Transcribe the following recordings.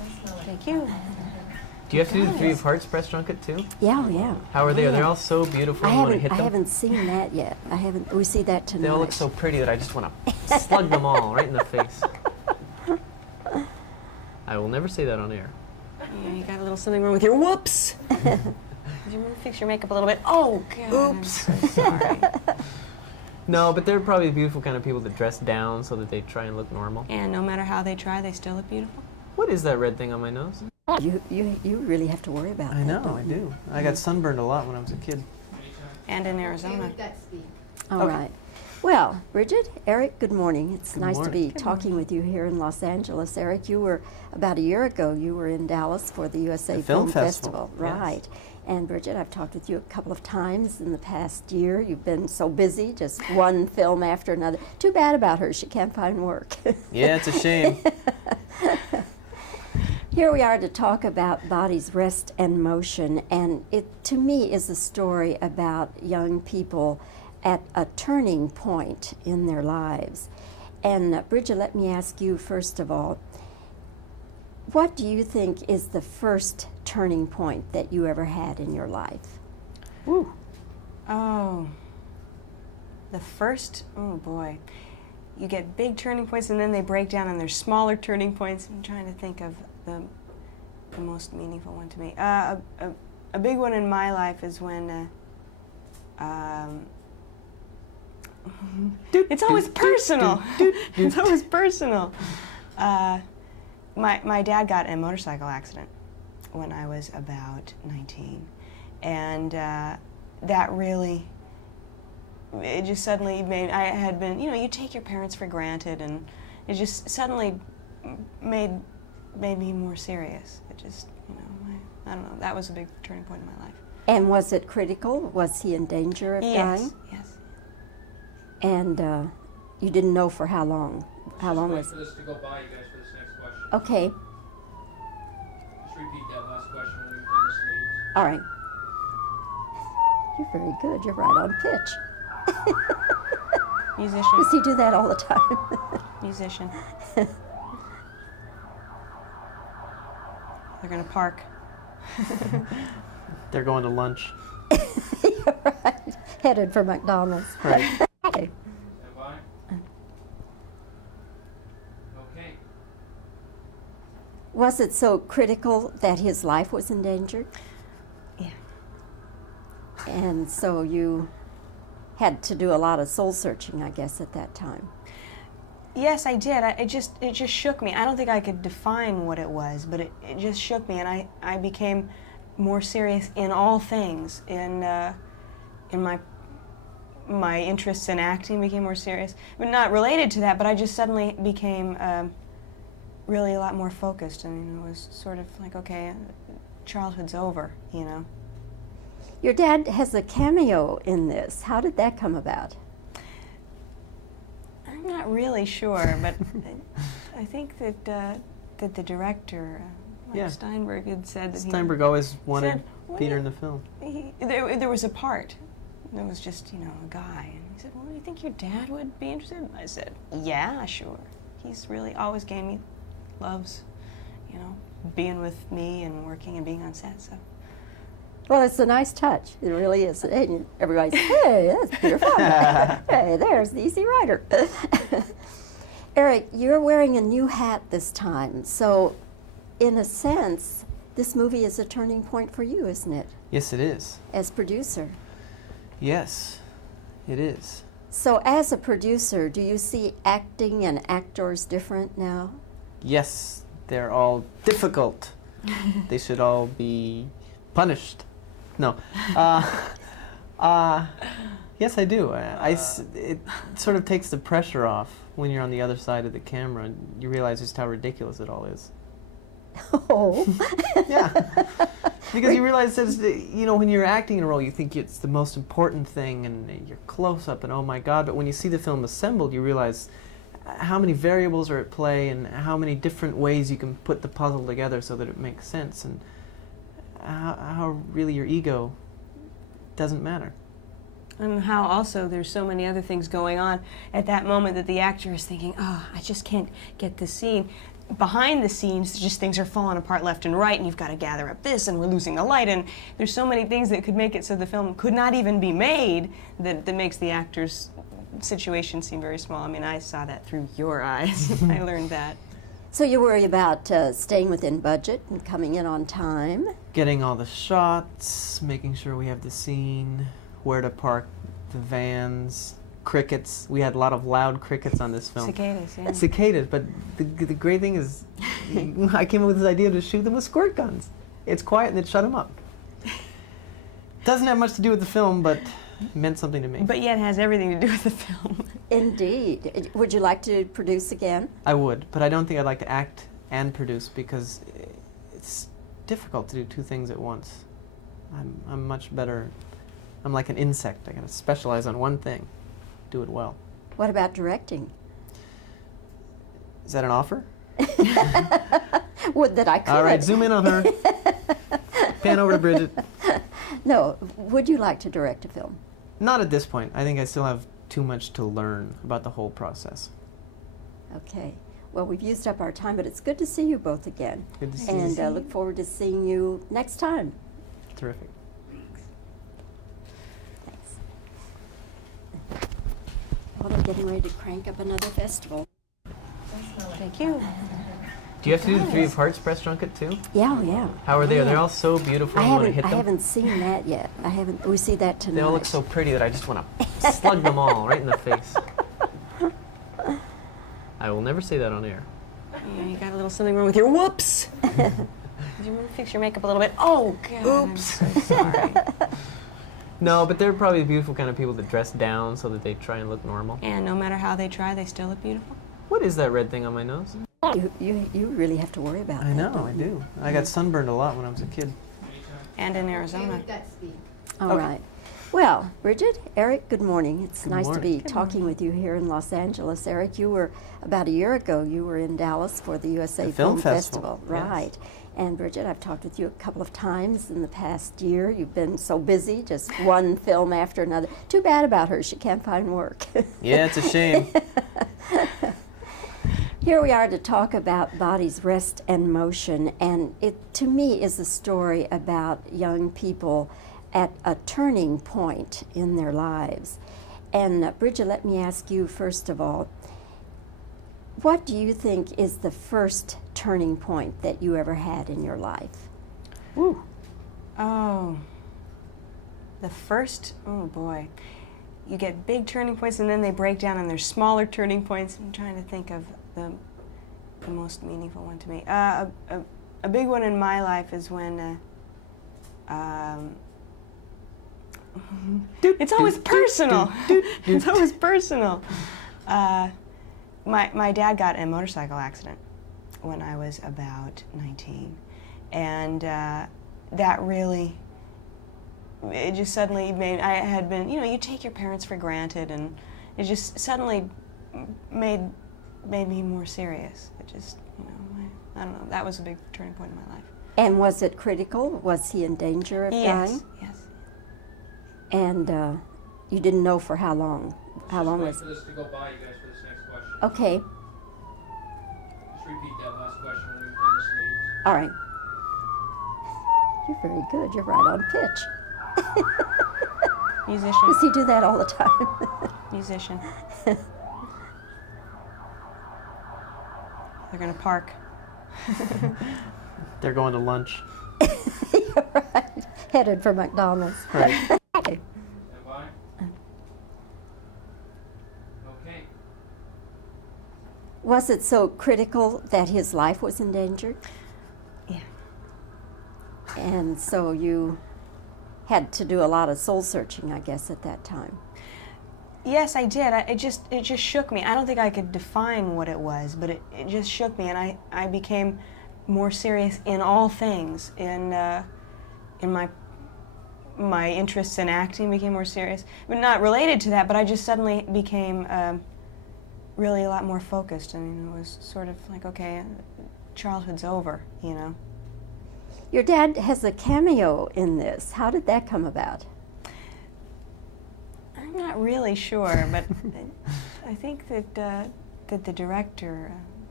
Thank you. Do you have to do the Three of Hearts press junket too? Yeah, yeah. How are they? They're all so beautiful. I I want to hit them. haven't seen that yet. We see that tonight. They all look so pretty that I just want to slug them all right in the face. I will never say that on air. Yeah, you got a little something wrong with your whoops. Do you want to fix your makeup a little bit? Oh, God. Oops. I'm so sorry. No, but they're probably the beautiful kind of people that dress down so that they try and look normal. And no matter how they try, they still look beautiful. What is that red thing on my nose? You really have to worry about that. I know, I do. I got sunburned a lot when I was a kid. And in Arizona. All right. Well, Bridget, Eric, good morning. It's Good nice morning. to be talking with you here in Los Angeles. Eric, you were, about a year ago, you were in Dallas for the USA The Film Festival, yes. Right. And Bridget, I've talked with you a couple of times in the past year. You've been so busy, just one film after another. Too bad about her, she can't find work. Yeah, it's a shame. Here we are to talk about Body's Rest and Motion, and it, to me, is a story about young people at a turning point in their lives. And Bridget, let me ask you first of all, what do you think is the first turning point that you ever had in your life? Ooh. Oh. The first, oh boy. You get big turning points and then they break down and there's smaller turning points. I'm trying to think of the most meaningful one to me. A big one in my life is when it's always personal. It's always personal. My dad got in a motorcycle accident when I was about 19, and that really, it just suddenly made, I had been, you know, you take your parents for granted, and it just suddenly made me more serious. It just, you know, I don't know, that was a big turning point in my life. And was it critical? Was he in danger of dying? Yes. And you didn't know for how long? How long was it? Just wait for this to go by, you guys, for this next question. Okay, Just repeat that last question when we bring this leaves. all right. You're very good. You're right on pitch. Musician. Does he do that all the time? Musician. They're gonna park. They're going to lunch. You're right. Headed for McDonald's. Right. Okay. Stand by. Okay. Was it so critical that his life was endangered? Yeah. And so you had to do a lot of soul searching, I guess, at that time. Yes, I did. It just shook me. I don't think I could define what it was, but it just shook me, and I became more serious in all things. In my interests in acting became more serious. I mean, not related to that, but I just suddenly became really a lot more focused. I mean, it was sort of like, okay, childhood's over, you know. Your dad has a cameo in this. How did that come about? I'm not really sure, but I think that the director, Mike Yeah. Steinberg, had said that Steinberg always wanted said, "What Peter do in the film. there was a part. There was just, you know, a guy, and he said, "Well, do you think your dad would be interested?" And I said, "Yeah, sure. He's really always loves, you know, being with me and working and being on set." So. Well, it's a nice touch. It really is. And everybody's, hey, that's Peter Fonda. Hey, there's the Easy Rider. Eric, you're wearing a new hat this time. So, in a sense, this movie is a turning point for you, isn't it? Yes, it is. As producer. Yes, it is. So, as a producer, do you see acting and actors different now? Yes, they're all difficult. They should all be punished. No. Yes, I do. It sort of takes the pressure off when you're on the other side of the camera and you realize just how ridiculous it all is. Oh. Yeah. Because you realize that, you know, when you're acting in a role, you think it's the most important thing and you're close up and oh my God, but when you see the film assembled, you realize how many variables are at play and how many different ways you can put the puzzle together so that it makes sense, and how really your ego doesn't matter. And how also there's so many other things going on at that moment that the actor is thinking, oh, I just can't get the scene. behind the scenes, just things are falling apart left and right, and you've got to gather up this, and we're losing the light, and there's so many things that could make it so the film could not even be made that makes the actor's situation seem very small. I mean, I saw that through your eyes. I learned that. So you worry about staying within budget and coming in on time. Getting all the shots, making sure we have the scene, where to park the vans, crickets. We had a lot of loud crickets on this film. Cicadas, yeah. Cicadas, but the great thing is, I came up with this idea to shoot them with squirt guns. It's quiet and it shut them up. Doesn't have much to do with the film, but it meant something to me. But yet has everything to do with the film. Indeed. Would you like to produce again? I would, but I don't think I'd like to act and produce because it's difficult to do two things at once. I'm much better. I'm like an insect. I gotta specialize on one thing, do it well. What about directing? Is that an offer? Would that I could. All right, zoom in on her. Pan over to Bridget. No, would you like to direct a film? Not at this point. I think I still have too much to learn about the whole process. Okay. Well, we've used up our time, but it's good to see you both again. Good to see And you. look forward to seeing you next time. Terrific. Thanks. Well, they're getting ready to crank up another festival. Thank you. Do you have to do the Three of Hearts press junket too? Yeah, yeah. How are they? Are they all so beautiful? I You want to hit them? haven't seen that yet. We see that tonight. They all look so pretty that I just want to slug them all right in the face. I will never say that on air. Yeah, you got a little something wrong with your whoops. Did you want to fix your makeup a little bit? Oh, God. Oops. I'm so sorry. No, but they're probably the beautiful kind of people that dress down so that they try and look normal. And no matter how they try, they still look beautiful. What is that red thing on my nose? You really have to worry about I that. know, don't I you? do. I got sunburned a lot when I was a kid. And in Arizona. All Okay. right. Well, Bridget, Eric, good morning. It's Good nice to morning. be talking with you here in Los Angeles. Eric, you were, about a year ago, you were in Dallas for the USA The Film Festival, yes. Right. And Bridget, I've talked with you a couple of times in the past year. You've been so busy, just one film after another. Too bad about her. She can't find work. Yeah, it's a shame. Here we are to talk about Body's Rest and Motion, and it, to me, is a story about young people at a turning point in their lives. And Bridget, let me ask you first of all, what do you think is the first turning point that you ever had in your life? Woo. Oh. The first, oh boy. You get big turning points and then they break down and there's smaller turning points. I'm trying to think of the most meaningful one to me. A big one in my life is when it's always personal. It's always personal. My dad got in a motorcycle accident when I was about 19, and that really, it just suddenly made, I had been, you take your parents for granted, and it just suddenly made me more serious. It just, I don't know, that was a big turning point in my life. And was it critical? Was he in danger of dying? Yes. And you didn't know for how long? How long was Just wait for this to go by, you guys, for this next question. Okay, Just repeat that last question when we pin the sleeves. all right. You're very good. You're right on pitch. Musician. Does he do that all the time? Musician. They're gonna park. They're going to lunch. You're right. Headed for McDonald's. Right. Okay. Stand by. Okay. Was it so critical that his life was endangered? Yeah. And so you had to do a lot of soul searching, I guess, at that time. Yes, I did. It just shook me. I don't think I could define what it was, but it just shook me, and I became more serious in all things. In my interests in acting became more serious, but not related to that. But I just suddenly became really a lot more focused. I mean, it was sort of like, okay, childhood's over, Your dad has a cameo in this. How did that come about? I'm not really sure, but I think that the director,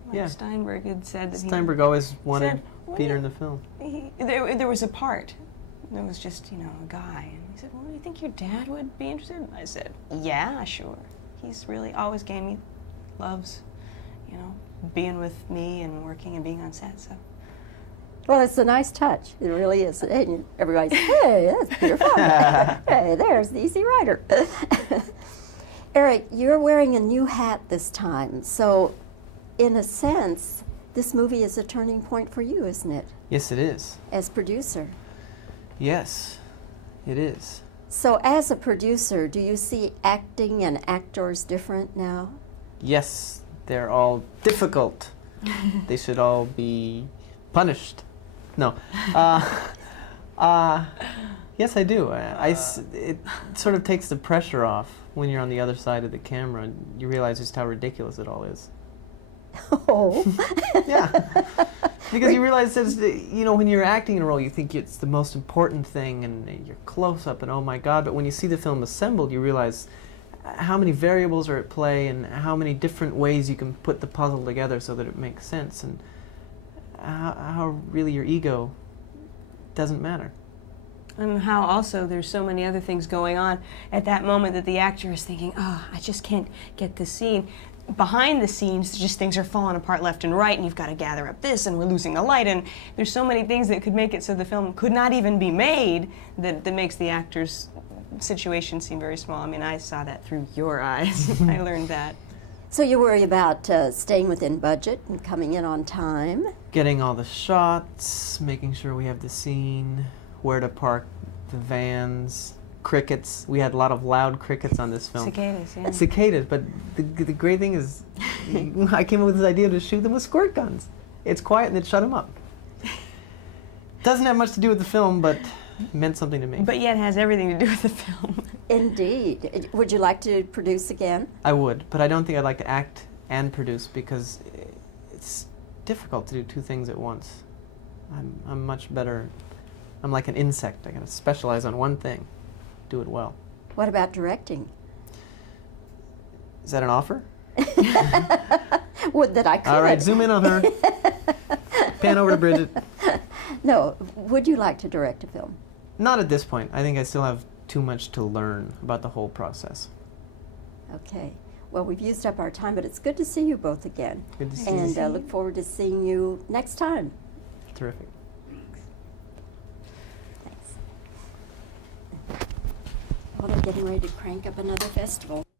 Like Yeah. Steinberg had said that Steinberg always wanted said, "What Peter do in the film. there was a part. There was just, a guy. And he said, well, do you think your dad would be interested? And I said, yeah, sure. He's really always loves, being with me and working and being on set, so. Well, it's a nice touch. It really is. And everybody's, hey, that's Peter Fonda. Hey, there's the Easy Rider. Eric, you're wearing a new hat this time. So, in a sense, this movie is a turning point for you, isn't it? Yes, it is. As producer. Yes, it is. So, as a producer, do you see acting and actors different now? Yes, they're all difficult. They should all be punished. No. Yes, I do. It sort of takes the pressure off when you're on the other side of the camera and you realize just how ridiculous it all is. Oh. Yeah. Because you realize that, when you're acting in a role, you think it's the most important thing and you're close up and oh my God, but when you see the film assembled, you realize how many variables are at play and how many different ways you can put the puzzle together so that it makes sense, and how really your ego doesn't matter. And how also there's so many other things going on at that moment that the actor is thinking, oh, I just can't get this scene. Behind the scenes, just things are falling apart left and right, and you've got to gather up this, and we're losing the light, and there's so many things that could make it so the film could not even be made that makes the actor's situation seem very small. I mean, I saw that through your eyes. I learned that. So you worry about staying within budget and coming in on time? Getting all the shots, making sure we have the scene, where to park the vans, crickets. We had a lot of loud crickets on this film. Cicadas, yeah. Cicadas, but the great thing is, I came up with this idea to shoot them with squirt guns. It's quiet and it shut them up. Doesn't have much to do with the film, but it meant something to me. But yet has everything to do with the film. Indeed. Would you like to produce again? I would, but I don't think I'd like to act and produce because it's difficult to do two things at once. I'm much better. I'm like an insect. I gotta specialize on one thing, do it well. What about directing? Is that an offer? Would that I could. All right, zoom in on her. Pan over to Bridget. No, would you like to direct a film? Not at this point. I think I still have too much to learn about the whole process. Okay. Well, we've used up our time, but it's good to see you both again. Good to see And you. look forward to seeing you next time. Terrific. Thanks. Well, they're getting ready to crank up another festival.